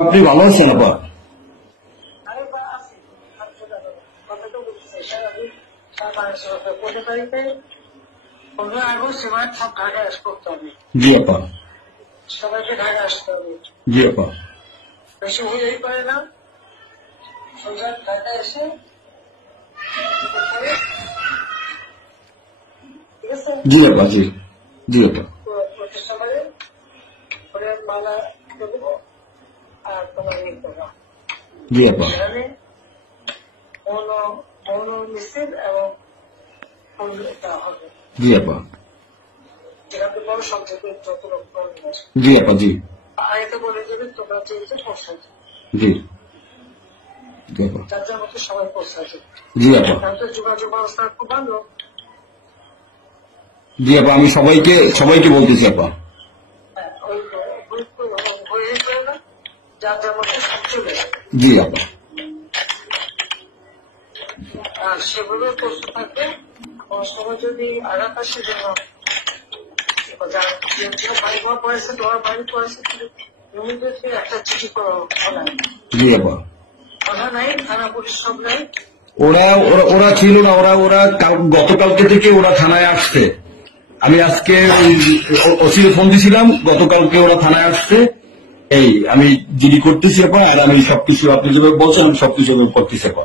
আপনি ভালো আছেন আপা? জি আপা। সবাইকে ঢাকা আসতে হবে। জি আপা। বেশি হয়েই পারে না, সোজা ঢাকা এসে ঠিক আছে। জি আপা। জি জি আপা। প্রতিষ্ঠানে মালা দেবো আর তোমার ইয়ে করবো। জি আপা। সেখানে মৌন মিছিল এবং ফুল দেওয়া হবে। জি আপা। যেখানে বড় সংক্ষেপে যত লোক জি আপা। জি আগে বলে দেবে তোমরা চেয়েছো পৌঁছাচ্ছে। জি জি আপা। যার যার মতো সবাই পৌঁছাচ্ছে। জি আপা। তাহলে তো যোগাযোগ ব্যবস্থা খুব ভালো। জি আপা, আমি সবাইকে বলতেছি আপা। হ্যাঁ, ওই হয়ে যায় না, যার যার মতো সব চলে যাবে। জি আপা। আর সেগুলো প্রস্তুত থাকবে। কোনো সময় যদি আঘাত আসে যেন বাড়ি ঘর পড়েছে, তোমার বাড়ি পড়েছে, ইমিডিয়েটলি একটা চিঠি করা নাই। জি আপা। কথা নাই, থানা পুলিশ সব নাই। ওরা ছিল না, ওরা গতকালকে থেকে ওরা থানায় আসছে। আমি আজকে ওসিকে ফোন দিয়েছিলাম, গতকালকে ওরা থানায় আসছে। এই আমি জিডি করতেছি আপা, আর আমি সবকিছু আপনি যেভাবে বলছেন আমি সবকিছু করতেছি আপা।